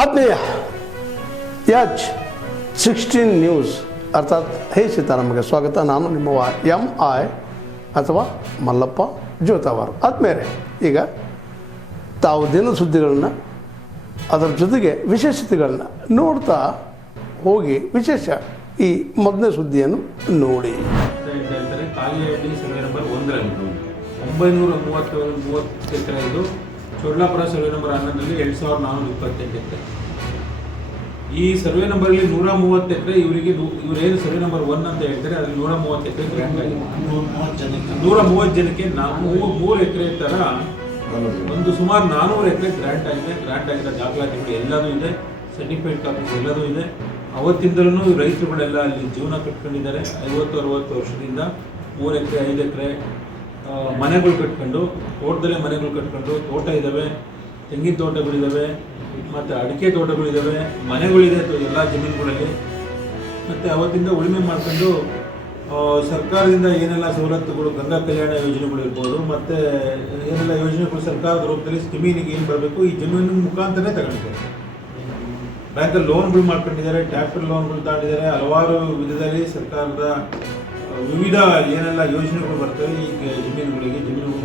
ಆತ್ಮೀಯ H16 news ಅರ್ಥಾತ್ ಹೇ ಸೀತಾರಾಮಗೆ ಸ್ವಾಗತ. ನಾನು ನಿಮ್ಮ MI ಅಥವಾ ಮಲ್ಲಪ್ಪ ಜೋತಾವಾರ್. ಆದ್ಮೇಲೆ ಈಗ ತಾವು ದಿನ ಸುದ್ದಿಗಳನ್ನ ಅದರ ಜೊತೆಗೆ ವಿಶೇಷತೆಗಳನ್ನ ನೋಡ್ತಾ ಹೋಗಿ ವಿಶೇಷ ಈ ಮೊದಲನೇ ಸುದ್ದಿಯನ್ನು ನೋಡಿ. ಕಾಲಿಹಳ್ಳಿ ಸರ್ವೆ ನಂಬರ್ 1ರಲ್ಲಿ 930 ಎಕರೆ ಇದು. ಚೋಡ್ಲಾಪುರ ಸರ್ವೆ ನಂಬರ್ 11ರಲ್ಲಿ 2428 ಎಕರೆ. ಈ ಸರ್ವೆ ನಂಬರಲ್ಲಿ 130 ಎಕರೆ ಇವರಿಗೆ ಇವರೇನು ಸರ್ವೆ ನಂಬರ್ 1 ಅಂತ ಹೇಳ್ತಾರೆ ಅದರಲ್ಲಿ 130 ಎಕರೆ ಗ್ರ್ಯಾಂಡ್ ಆಗಿದೆ. 130 ಜನಕ್ಕೆ 3 ಎಕರೆ ತರ ಒಂದು ಸುಮಾರು 400 ಎಕರೆ ಗ್ರಾಂಟ್ ಆಗಿದೆ. ಗ್ರಾಂಟ್ ಆಗಿರೋ ದಾಖಲಾತಿಗಳು ಎಲ್ಲದೂ ಇದೆ, ಸರ್ಟಿಫಿಕೇಟ್ ಕಾಪೀಸ್ ಎಲ್ಲದೂ ಇದೆ. ಅವತ್ತಿಂದಲೂ ರೈತರುಗಳೆಲ್ಲ ಅಲ್ಲಿ ಜೀವನ ಕಟ್ಕೊಂಡಿದ್ದಾರೆ. 50-60 ವರ್ಷದಿಂದ 3 ಎಕರೆ 5 ಎಕರೆ ಮನೆಗಳು ಕಟ್ಕೊಂಡು, ತೋಟದಲ್ಲೇ ಮನೆಗಳು ಕಟ್ಕೊಂಡು, ತೋಟ ಇದ್ದಾವೆ, ತೆಂಗಿನ ತೋಟಗಳಿದ್ದಾವೆ, ಮತ್ತು ಅಡಿಕೆ ತೋಟಗಳಿದ್ದಾವೆ, ಮನೆಗಳಿದೆ ಎಲ್ಲ ಜಮೀನುಗಳಲ್ಲಿ. ಮತ್ತು ಅವತ್ತಿಂದ ಉಳುಮೆ ಮಾಡ್ಕೊಂಡು ಸರ್ಕಾರದಿಂದ ಏನೆಲ್ಲ ಸವಲತ್ತುಗಳು, ಗಂಗಾ ಕಲ್ಯಾಣ ಯೋಜನೆಗಳು ಇರ್ಬೋದು, ಮತ್ತು ಏನೆಲ್ಲ ಯೋಜನೆಗಳು ಸರ್ಕಾರದ ರೂಪದಲ್ಲಿ ಜಮೀನಿಗೆ ಏನು ಬರಬೇಕು ಈ ಜಮೀನಿನ ಮುಖಾಂತರನೇ ತಗೊಂಡಿದ್ದಾರೆ. ಬ್ಯಾಂಕಲ್ಲಿ ಲೋನ್ಗಳು ಮಾಡ್ಕೊಂಡಿದ್ದಾರೆ, ಟ್ಯಾಕ್ಟರ್ ಲೋನ್ಗಳು ತಗೊಂಡಿದ್ದಾರೆ. ಹಲವಾರು ವಿಧದಲ್ಲಿ ಸರ್ಕಾರದ ವಿವಿಧ ಏನೆಲ್ಲ ಯೋಜನೆಗಳು ಬರ್ತವೆ ಈ ಜಮೀನುಗಳ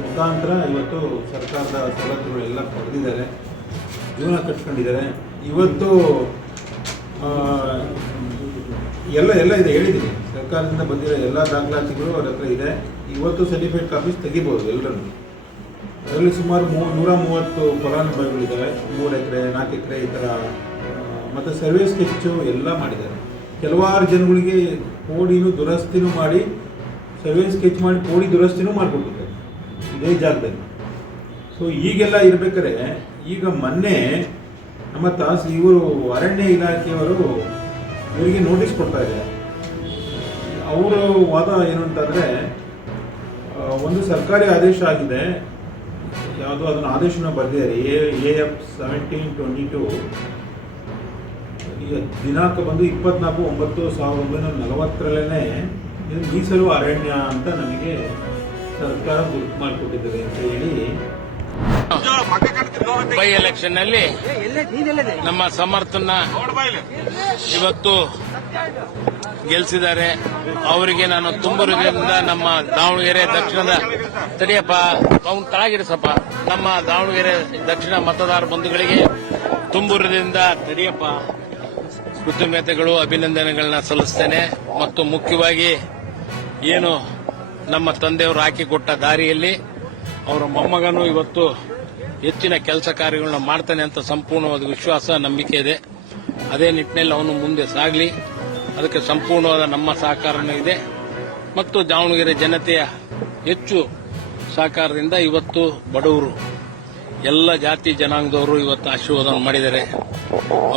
ಮುಖಾಂತರ ಇವತ್ತು ಸರ್ಕಾರದ ಸವಲತ್ತುಗಳೆಲ್ಲ ಪಡೆದಿದ್ದಾರೆ, ಜೀವನ ಕಟ್ಕೊಂಡಿದ್ದಾರೆ. ಇವತ್ತು ಎಲ್ಲ ಇದೆ, ಹೇಳಿದ್ದೀನಿ. ಸರ್ಕಾರದಿಂದ ಬಂದಿರೋ ಎಲ್ಲ ದಾಖಲಾತಿಗಳು ಅವ್ರ ಹತ್ರ ಇದೆ. ಇವತ್ತು ಸರ್ಟಿಫಿಕೇಟ್ ಕಾಪೀಸ್ ತೆಗಿಬೋದು ಎಲ್ಲರನ್ನು. ಅದರಲ್ಲಿ ಸುಮಾರು 130 ಫಲಾನುಭವಿಗಳಿದ್ದಾವೆ. 3 ಎಕರೆ 4 ಎಕರೆ ಈ ಥರ. ಮತ್ತು ಸರ್ವೆ ಸ್ಕೆಚ್ಚು ಎಲ್ಲ ಮಾಡಿದ್ದಾರೆ. ಕೆಲವಾರು ಜನಗಳಿಗೆ ಕೋಡಿನೂ ದುರಸ್ತಿನೂ ಮಾಡಿ, ಸರ್ವೆ ಸ್ಕೆಚ್ ಮಾಡಿ ಕೋಡಿ ದುರಸ್ತಿನೂ ಮಾಡಿಕೊಟ್ಟಿದ್ದಾರೆ ಇದೇ ಜಾಗದಲ್ಲಿ. ಸೊ ಈಗೆಲ್ಲ ಇರ್ಬೇಕಾದ್ರೆ ಈಗ ಮೊನ್ನೆ ನಮ್ಮ ಇವರು ಅರಣ್ಯ ಇಲಾಖೆಯವರು ಇವರಿಗೆ ನೋಟಿಸ್ ಕೊಡ್ತಾ ಇದ್ದಾರೆ. ಅವರ ವಾದ ಏನು ಅಂತಂದರೆ, ಒಂದು ಸರ್ಕಾರಿ ಆದೇಶ ಆಗಿದೆ, ಯಾವುದೋ ಅದನ್ನು ಆದೇಶನ ಬರೆದಿದ್ದಾರೆ. AF 1722 ಈಗ ದಿನಾಂಕ ಬಂದು 24/9/1940 ಇದು ಮೀಸಲು ಅರಣ್ಯ ಅಂತ ನಮಗೆ ಸರ್ಕಾರ ಗುರುತು ಮಾಡಿಕೊಟ್ಟಿದ್ದಾರೆ ಅಂತ ಹೇಳಿ. ಬೈ ಎಲೆಕ್ಷನ್ ನಲ್ಲಿ ನಮ್ಮ ಸಮರ್ಥನ ಇವತ್ತು ಗೆಲ್ಲಿಸಿದ್ದಾರೆ. ಅವರಿಗೆ ನಾನು ತುಂಬ ಹೃದಯದಿಂದ ನಮ್ಮ ದಾವಣಗೆರೆ ದಕ್ಷಿಣದ ತಡಿಯಪ್ಪ ಅವ್ನು ತಳಗಿಡಿಸಪ್ಪ ನಮ್ಮ ದಾವಣಗೆರೆ ದಕ್ಷಿಣ ಮತದಾರ ಬಂಧುಗಳಿಗೆ ತುಂಬ ಹೃದಯದಿಂದ ತಡಿಯಪ್ಪ ಕೃತಜ್ಞತೆಗಳು, ಅಭಿನಂದನೆಗಳನ್ನ ಸಲ್ಲಿಸ್ತೇನೆ. ಮತ್ತು ಮುಖ್ಯವಾಗಿ ಏನು ನಮ್ಮ ತಂದೆಯವರು ಹಾಕಿಕೊಟ್ಟ ದಾರಿಯಲ್ಲಿ ಅವರ ಮೊಮ್ಮಗನು ಇವತ್ತು ಹೆಚ್ಚಿನ ಕೆಲಸ ಕಾರ್ಯಗಳನ್ನ ಮಾಡ್ತಾನೆ ಅಂತ ಸಂಪೂರ್ಣವಾದ ವಿಶ್ವಾಸ, ನಂಬಿಕೆ ಇದೆ. ಅದೇ ನಿಟ್ಟಿನಲ್ಲಿ ಅವನು ಮುಂದೆ ಸಾಗಲಿ, ಅದಕ್ಕೆ ಸಂಪೂರ್ಣವಾದ ನಮ್ಮ ಸಹಕಾರನೂ ಇದೆ. ಮತ್ತು ದಾವಣಗೆರೆ ಜನತೆಯ ಹೆಚ್ಚು ಸಹಕಾರದಿಂದ ಇವತ್ತು ಬಡವರು, ಎಲ್ಲ ಜಾತಿ ಜನಾಂಗದವರು ಇವತ್ತು ಆಶೀರ್ವಾದ ಮಾಡಿದ್ದಾರೆ.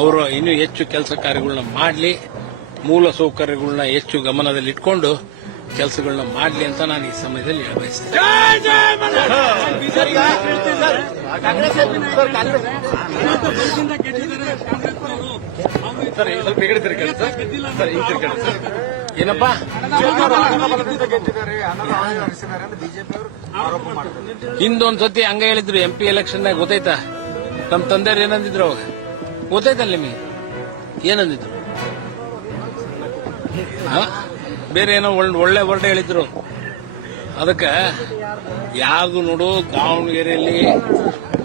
ಅವರು ಇನ್ನೂ ಹೆಚ್ಚು ಕೆಲಸ ಕಾರ್ಯಗಳನ್ನ ಮಾಡಲಿ, ಮೂಲ ಸೌಕರ್ಯಗಳನ್ನ ಹೆಚ್ಚು ಗಮನದಲ್ಲಿಟ್ಕೊಂಡು ಕೆಲಸಗಳನ್ನ ಮಾಡಲಿ ಅಂತ ನಾನು ಈ ಸಮಯದಲ್ಲಿ ಹೇಳಬಯಸ್ತೇನೆ. ಏನಪ್ಪಾ ಹಿಂದೊಂದ್ ಸತಿ ಹಂಗ ಹೇಳಿದ್ರು MP ಎಲೆಕ್ಷನ್ ಗೊತ್ತಾಯ್ತಾ? ನಮ್ಮ ತಂದೆಯವ್ರು ಏನಂದಿದ್ರು ಅವಾಗ ಗೊತ್ತಾಯ್ತಲ್ಲ ನಿಮಗೆ? ಏನಂದಿದ್ರು? ಬೇರೆ ಏನೋ ಒಳ್ಳೆ ವರ್ಡ್ ಹೇಳಿದ್ರು. ಅದಕ್ಕೆ ಯಾವುದು ನೋಡು, ದಾವಣಗೆರೆಯಲ್ಲಿ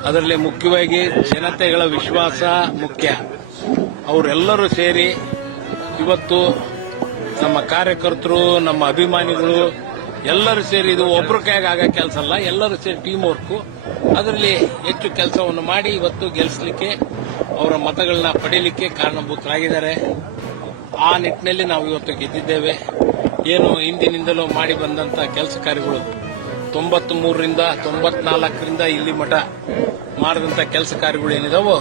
ಅದರಲ್ಲಿ ಮುಖ್ಯವಾಗಿ ಜನತೆಗಳ ವಿಶ್ವಾಸ ಮುಖ್ಯ. ಅವರೆಲ್ಲರೂ ಸೇರಿ ಇವತ್ತು ನಮ್ಮ ಕಾರ್ಯಕರ್ತರು, ನಮ್ಮ ಅಭಿಮಾನಿಗಳು ಎಲ್ಲರೂ ಸೇರಿ, ಇದು ಒಬ್ಬರ ಕೈಯಾಗ ಆಗೋ ಕೆಲಸ ಅಲ್ಲ, ಎಲ್ಲರೂ ಸೇರಿ ಟೀಮ್ ವರ್ಕು. ಅದರಲ್ಲಿ ಹೆಚ್ಚು ಕೆಲಸವನ್ನು ಮಾಡಿ ಇವತ್ತು ಗೆಲ್ಲಿಸಲಿಕ್ಕೆ, ಅವರ ಮತಗಳನ್ನ ಪಡೀಲಿಕ್ಕೆ ಕಾರಣಭೂತರಾಗಿದ್ದಾರೆ. ಆ ನಿಟ್ಟಿನಲ್ಲಿ ನಾವು ಇವತ್ತು ಗೆದ್ದಿದ್ದೇವೆ. ಏನು ಹಿಂದಿನಿಂದಲೂ ಮಾಡಿ ಬಂದಂತ ಕೆಲಸ ಕಾರ್ಯಗಳು 93ರಿಂದ 94ರಿಂದ ಇಲ್ಲಿ ಮಠ ಮಾಡಿದಂತ ಕೆಲಸ ಕಾರ್ಯಗಳು ಏನಿದಾವೋ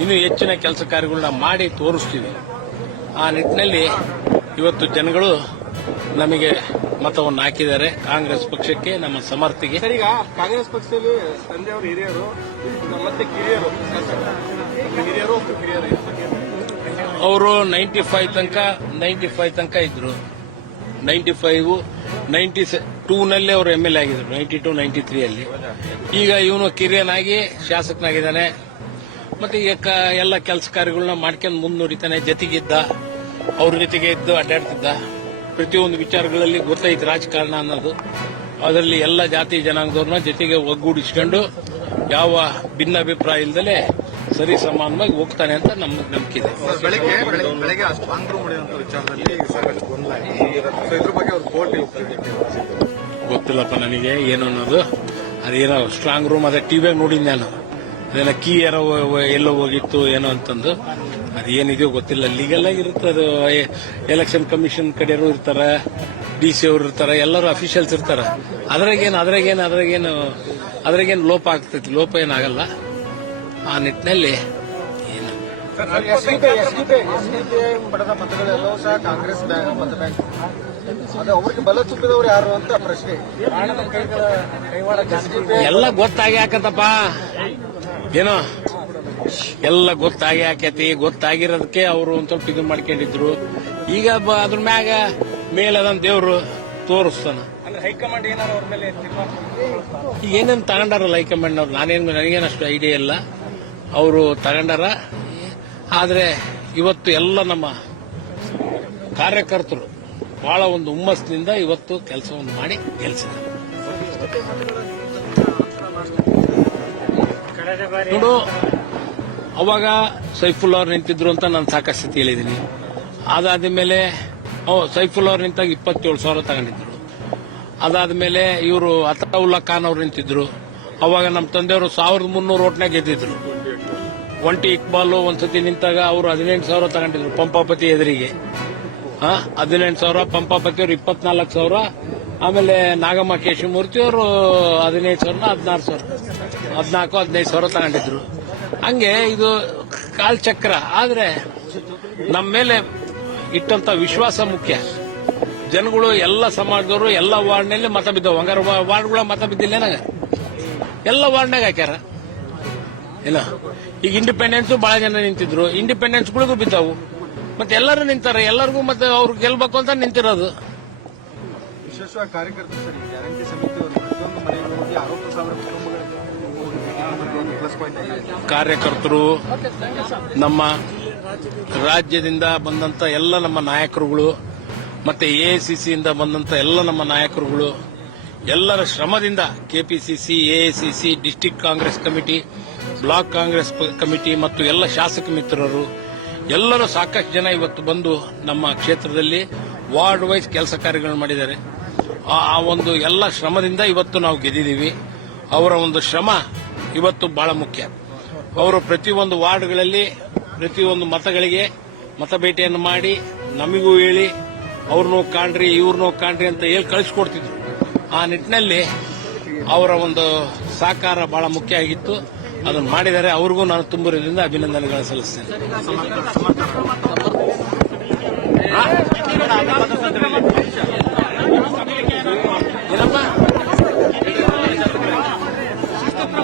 ಇನ್ನೂ ಹೆಚ್ಚಿನ ಕೆಲಸ ಕಾರ್ಯಗಳನ್ನ ಮಾಡಿ ತೋರಿಸ್ತೀವಿ. ಆ ನಿಟ್ಟಿನಲ್ಲಿ ಇವತ್ತು ಜನಗಳು ನಮಗೆ ಮತವನ್ನು ಹಾಕಿದ್ದಾರೆ, ಕಾಂಗ್ರೆಸ್ ಪಕ್ಷಕ್ಕೆ, ನಮ್ಮ ಸಮರ್ಥಿಗೆ. ಈಗ ಕಾಂಗ್ರೆಸ್ ಪಕ್ಷದಲ್ಲಿ ತಂದೆಯವರು ಹಿರಿಯರು ಮತ್ತೆ ಕಿರಿಯರು ಅವರು 95 ತನಕ ಇದ್ರು. 95, 92 ನಲ್ಲಿ ಅವರು MLA ಆಗಿದ್ರು, 92, 93 ಅಲ್ಲಿ. ಈಗ ಇವನು ಕಿರಿಯನಾಗಿ ಶಾಸಕನಾಗಿದ್ದಾನೆ. ಮತ್ತೆ ಈಗ ಎಲ್ಲ ಕೆಲಸ ಕಾರ್ಯಗಳನ್ನ ಮಾಡ್ಕೊಂಡು ಮುಂದುವರಿತಾನೆ. ಜೊತೆಗಿದ್ದ, ಅವ್ರ ಜೊತೆಗೆ ಇದ್ದು ಅಡ್ಡಾಡ್ತಿದ್ದ. ಪ್ರತಿಯೊಂದು ವಿಚಾರಗಳಲ್ಲಿ ಗೊತ್ತೈತೆ ರಾಜಕಾರಣ ಅನ್ನೋದು. ಅದರಲ್ಲಿ ಎಲ್ಲ ಜಾತಿ ಜನಾಂಗದವ್ರನ್ನ ಜೊತೆಗೆ ಒಗ್ಗೂಡಿಸ್ಕೊಂಡು ಯಾವ ಭಿನ್ನಾಭಿಪ್ರಾಯ ಇಲ್ಲದಲೇ ಸರಿ ಸಮಾನವಾಗಿ ಹೋಗ್ತಾನೆ ಅಂತ ನಮ್ಗೆ ನಂಬಿಕೆ ಇದೆ. ಬೆಳಗ್ಗೆ ಸ್ಟ್ರಾಂಗ್ ರೂಮ್ ಹೊಡೆಯುವಂತ ವಿಚಾರದಲ್ಲಿ ಗೊಂದಲ ಆಯ್ತು. ಇದ್ರ ಬಗ್ಗೆ ಅವ್ರು ಕೋರ್ಟ್ ಗೊತ್ತಿಲ್ಲಪ್ಪ ನನಗೆ ಏನು ಅನ್ನೋದು. ಅದೇನೋ ಸ್ಟ್ರಾಂಗ್ ರೂಮ್ ಅದೇ ಟಿವಿಯಾಗ ನೋಡಿದ್ ನಾನು. ಅದೇನೋ ಕೀ ಯಾರೋ ಎಲ್ಲೋ ಹೋಗಿತ್ತು ಏನೋ ಅಂತಂದು. ಅದೇನಿದೆಯೋ ಗೊತ್ತಿಲ್ಲ. ಲೀಗಲ್ ಆಗಿ ಇರುತ್ತೆ ಅದು. ಎಲೆಕ್ಷನ್ ಕಮಿಷನ್ ಕಡೆಯವರು ಇರ್ತಾರೆ, DC ಅವರು ಇರ್ತಾರೆ, ಎಲ್ಲರೂ ಅಫಿಷಿಯಲ್ಸ್ ಇರ್ತಾರೆ. ಅದ್ರಾಗೇನು ಲೋಪ ಆಗ್ತೈತಿ. ಲೋಪ ಏನಾಗಲ್ಲ. ಆ ನಿಟ್ಟಿನಲ್ಲಿ ಏನು ಪಡೆದ ಮತಗಳೆಲ್ಲವೂ ಸಹ ಕಾಂಗ್ರೆಸ್ ಮತ ಬ್ಯಾಂಕ್. ಅದು ಅವ್ರಿಗೆ ಬಲ ತುಂಬಿದವರು ಯಾರು ಅಂತ ಪ್ರಶ್ನೆ. ಎಲ್ಲ ಗೊತ್ತಾಗಿ ಹಾಕತ್ತಪ್ಪ. ಏನೋ ಎಲ್ಲ ಗೊತ್ತಾಗಿ ಹಾಕೈತಿ. ಗೊತ್ತಾಗಿರೋದಕ್ಕೆ ಅವರು ಒಂದ್ ಸ್ವಲ್ಪ ಇದು ಮಾಡ್ಕೊಂಡಿದ್ರು. ಈಗ ಅದ್ರ ಮ್ಯಾಗ ಮೇಲದನ್ ದೇವ್ರು ತೋರಿಸ್ತಾನ. ಹೈಕಮಾಂಡ್ ಏನಾರು ಅವ್ರ ಮೇಲೆ ಈಗ ಏನೇನು ತಗೊಂಡಾರಲ್ಲ ಹೈಕಮಾಂಡ್ ಅವ್ರು. ನನಗೇನಷ್ಟು ಐಡಿಯಾ ಇಲ್ಲ. ಅವರು ತಗೊಂಡಾರ. ಆದ್ರೆ ಇವತ್ತು ಎಲ್ಲ ನಮ್ಮ ಕಾರ್ಯಕರ್ತರು ಬಹಳ ಒಂದು ಹುಮ್ಮಸ್ಸಿನಿಂದ ಇವತ್ತು ಕೆಲಸವನ್ನು ಮಾಡಿ ಗೆಲ್ಸಿದ್ದಾರೆ. ನೋಡು, ಅವಾಗ ಸೈಫುಲ್ಲಾ ಅವ್ರು ನಿಂತಿದ್ರು ಅಂತ ನಾನು ಸಾಕಷ್ಟು ಸತಿ ಹೇಳಿದ್ದೀನಿ. ಅದಾದ ಮೇಲೆ ಸೈಫುಲ್ಲಾ ಅವ್ರು ನಿಂತಾಗ 27,000 ತಗೊಂಡಿದ್ರು. ಅದಾದ್ಮೇಲೆ ಇವರು ಅತಾವುಲ್ಲಾ ಖಾನ್ ಅವ್ರು ನಿಂತಿದ್ರು. ಅವಾಗ ನಮ್ಮ ತಂದೆಯವರು 1300 ಓಟ್ನಾಗ ಗೆದ್ದಿದ್ರು. ಒಂಟಿ ಇಕ್ಬಾಲ್ ಒಂದ್ಸತಿ ನಿಂತಾಗ ಅವರು 18,000 ತಗೊಂಡಿದ್ರು ಪಂಪಾಪತಿ ಎದುರಿಗೆ. 18,000, ಪಂಪಾಪತಿಯವರು 24,000. ಆಮೇಲೆ ನಾಗಮ್ಮ ಕೇಶಮೂರ್ತಿ ಅವರು 15,000, 15,000 ತಗೊಂಡಿದ್ರು. ಹಂಗೆ ಇದು ಕಾಲ್ಚಕ್ರ. ಆದ್ರೆ ನಮ್ಮ ಮೇಲೆ ಇಟ್ಟಂತ ವಿಶ್ವಾಸ ಮುಖ್ಯ. ಜನಗಳು ಎಲ್ಲ ಸಮಾಜದವರು ಎಲ್ಲ ವಾರ್ಡ್ನಲ್ಲಿ ಮತ ಬಿದ್ದವು. ಹಂಗಾರೆ ವಾರ್ಡ್ಗಳ ಮತ ಬಿದ್ದಿಲ್ಲ ಏನಾಗ? ಎಲ್ಲ ವಾರ್ಡ್ನಾಗ ಹಾಕ್ಯಾರ. ಇಲ್ಲ, ಈಗ ಇಂಡಿಪೆಂಡೆನ್ಸ್ ಬಹಳ ಜನ ನಿಂತಿದ್ರು. ಇಂಡಿಪೆಂಡೆನ್ಸ್ಗಳಿಗೂ ಬಿದ್ದವು. ಮತ್ತೆ ಎಲ್ಲರೂ ನಿಂತಾರೆ. ಎಲ್ಲರಿಗೂ ಮತ್ತೆ ಅವ್ರು ಗೆಲ್ಬೇಕು ಅಂತ ನಿಂತಿರೋದು. ವಿಶೇಷವಾಗಿ ಕಾರ್ಯಕರ್ತರು ಸರಿ ಗ್ಯಾರಂಟಿ ಸಮಿತಿಯವರು ಪ್ರತಿಯೊಂದು ಮನೆಗೆ ಹೋಗಿ 60,000 ಕುಟುಂಬಗಳಿಗೆ ಕಾರ್ಯಕರ್ತರು, ನಮ್ಮ ರಾಜ್ಯದಿಂದ ಬಂದಂತ ಎಲ್ಲ ನಮ್ಮ ನಾಯಕರುಗಳು, ಮತ್ತೆ AICCಯಿಂದ ಬಂದಂತ ಎಲ್ಲ ನಮ್ಮ ನಾಯಕರುಗಳು, ಎಲ್ಲರ ಶ್ರಮದಿಂದ KPCC, AICC, district Congress committee, block Congress committee ಮತ್ತು ಎಲ್ಲ ಶಾಸಕ ಮಿತ್ರರು ಎಲ್ಲರೂ ಸಾಕಷ್ಟು ಜನ ಇವತ್ತು ಬಂದು ನಮ್ಮ ಕ್ಷೇತ್ರದಲ್ಲಿ ವಾರ್ಡ್ ವೈಸ್ ಕೆಲಸ ಕಾರ್ಯಗಳನ್ನು ಮಾಡಿದ್ದಾರೆ. ಆ ಒಂದು ಎಲ್ಲ ಶ್ರಮದಿಂದ ಇವತ್ತು ನಾವು ಗೆದ್ದಿದ್ದೀವಿ. ಅವರ ಒಂದು ಶ್ರಮ ಇವತ್ತು ಬಹಳ ಮುಖ್ಯ. ಅವರು ಪ್ರತಿಯೊಂದು ವಾರ್ಡ್ಗಳಲ್ಲಿ ಪ್ರತಿಯೊಂದು ಮತಗಳಿಗೆ ಮತಬೇಟೆಯನ್ನು ಮಾಡಿ ನಮಗೂ ಹೇಳಿ ಅವ್ರನ್ನೂ ಕಾಣ್ರಿ ಇವ್ರನ್ನೂ ಕಾಣ್ರಿ ಅಂತ ಹೇಳಿ ಕಳಿಸ್ಕೊಡ್ತಿದ್ರು. ಆ ನಿಟ್ಟಿನಲ್ಲಿ ಅವರ ಒಂದು ಸಹಕಾರ ಬಹಳ ಮುಖ್ಯ ಆಗಿತ್ತು. ಅದನ್ನು ಮಾಡಿದ್ದಾರೆ. ಅವ್ರಿಗೂ ನಾನು ತುಂಬರಿಂದ ಅಭಿನಂದನೆಗಳನ್ನು ಸಲ್ಲಿಸ್ತೇನೆ. ಏನಪ್ಪ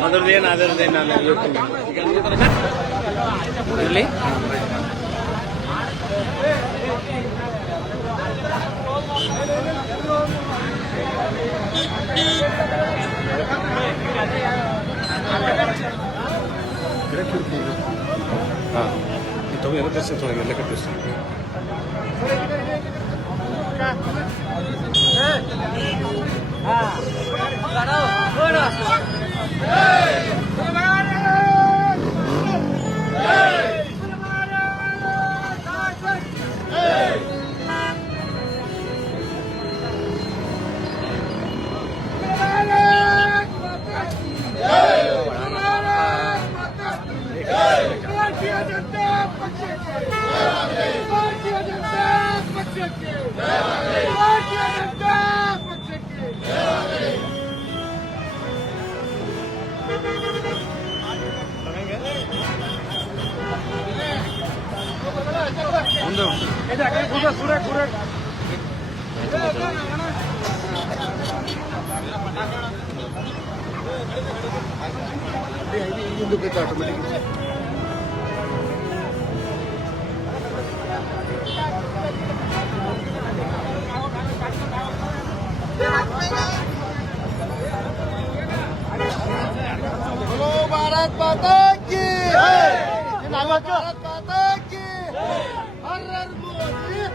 ಅದರದ್ದೇನು ನಾನು ಹೇಳ್ತೀನಿ. ಎಲ್ಲ ಕಟ್ಟಿಸ್ತೀನಿ. भारत माता की भारत माता की हर हर मोदी।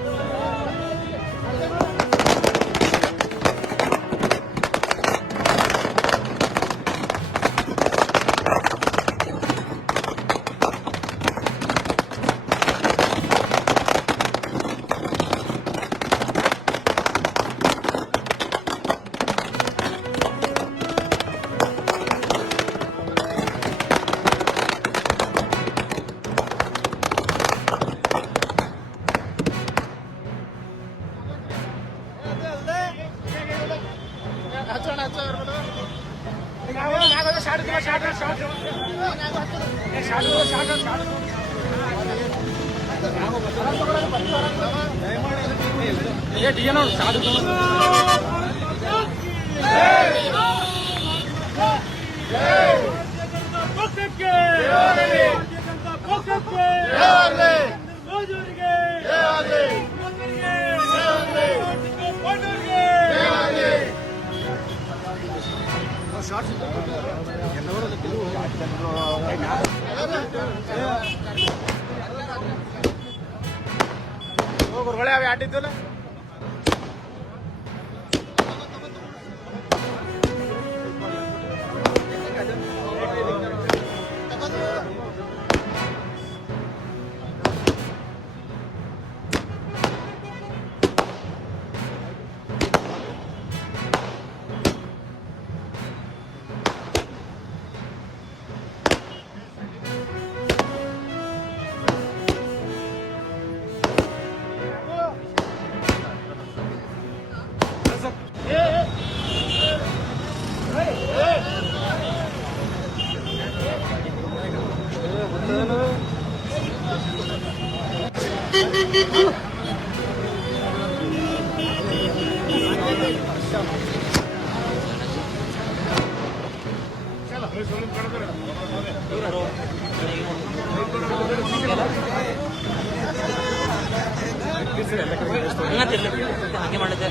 ಹಾಗೆ ಮಾಡಿದ್ದೆ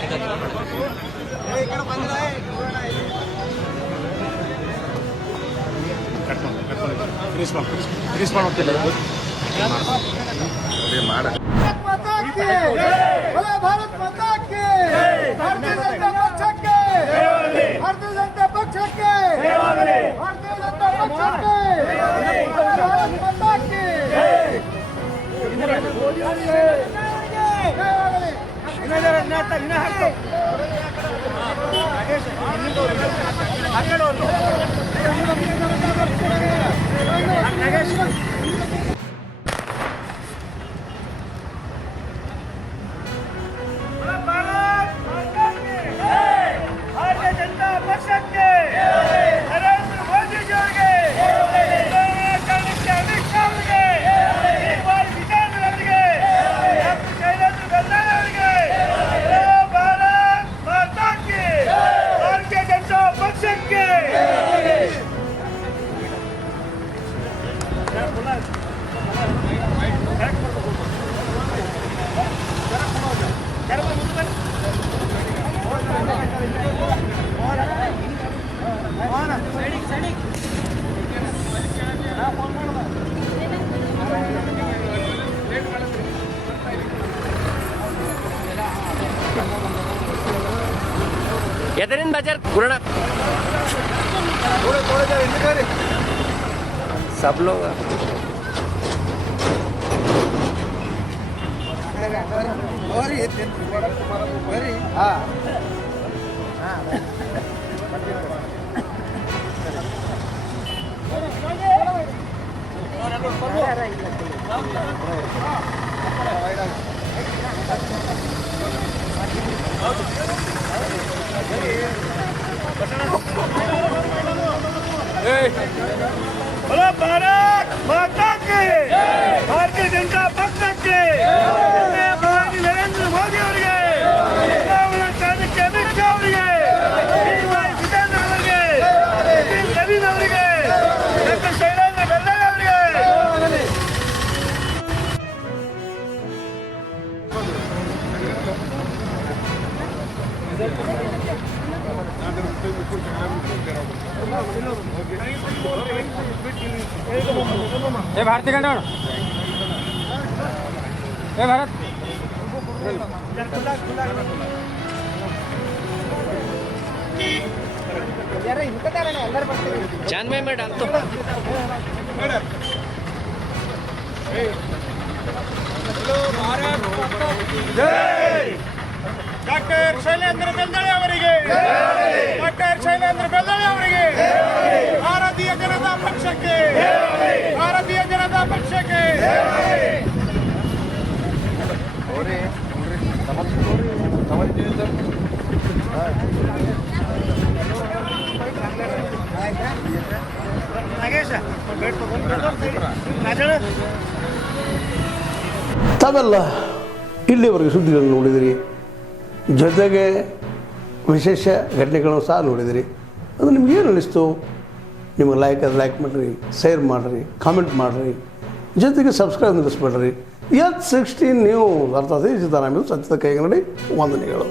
माता की बोले भारत माता की भारतीय जनता पक्ष के भारतीय जनता पक्ष के भारतीय जनता पक्ष के भारत माता की भारतीय जनता पक्ष के नरेंद्र मोदी जी ಅವರಿಗೆ ಅಮಿತ್ ಶಾ ಅವರಿಗೆ ವಿಜಯೇಂದ್ರ ಅವರಿಗೆ ಶೈಲೇಂದ್ರ ಬೆಲ್ಲಾರಿ ಅವರಿಗೆ ಭಾರತ್ ಮಾತಾ ಕಿ ಭಾರತೀಯ ಜನತಾ ಪಕ್ಷಕ್ಕೆ ಎದರಿಂದ ಬಜಾರ್ ಗುರುಣ सब लोग बोलो भारत माता की भारतीय जनता पक्ष के नरेंद्र मोदी ಅವರಿಗೆ ಸ್ಥಾನಕ್ಕೆ ಅಮಿತ್ ಶಾ ಅವರಿಗೆ ವಿಜಯೇಂದ್ರ ಅವರಿಗೆ ನವೀನ್ ಅವರಿಗೆ ಶೈಲೇಂದ್ರ ಬೆಲ್ಲಾರಿ ಅವರಿಗೆ भारतीय ಜಾನ್ಮೈ ಮೇಡ ಅಂತ ಡಾಕ್ಟರ್ ಶೈಲೇಂದ್ರ ಬೆಂದಳೆ ಅವರಿಗೆ ಡಾಕ್ಟರ್ ಶೈಲೇಂದ್ರ ಬೆಂದಳೆ ಅವರಿಗೆ ಭಾರತೀಯ ಜನತಾ ಪಕ್ಷಕ್ಕೆ ಭಾರತೀಯ ಜನತಾ ಪಕ್ಷಕ್ಕೆ ತಾವೆಲ್ಲ ಇಲ್ಲಿವರೆಗೆ ಸುದ್ದಿಗಳನ್ನು ನೋಡಿದಿರಿ, ಜೊತೆಗೆ ವಿಶೇಷ ಘಟನೆಗಳನ್ನು ಸಹ ನೋಡಿದಿರಿ. ಅದು ನಿಮ್ಗೆ ಏನು ಅನ್ನಿಸ್ತು? ನಿಮಗೆ ಲೈಕ್ ಮಾಡಿರಿ, ಶೇರ್ ಮಾಡಿರಿ, ಕಾಮೆಂಟ್ ಮಾಡಿರಿ, ಜೊತೆಗೆ ಸಬ್ಸ್ಕ್ರೈಬ್ ನಿಲ್ಲಿಸ್ಬೇಡ್ರಿ. H16 ನ್ಯೂಸ್ ಅರ್ಥಾತ್ ಸಿದ್ದರಾಮಯ್ಯ ಸತ್ಯದ ಕೈಗನ್ನಡಿ ವಂದನೆಗಳು.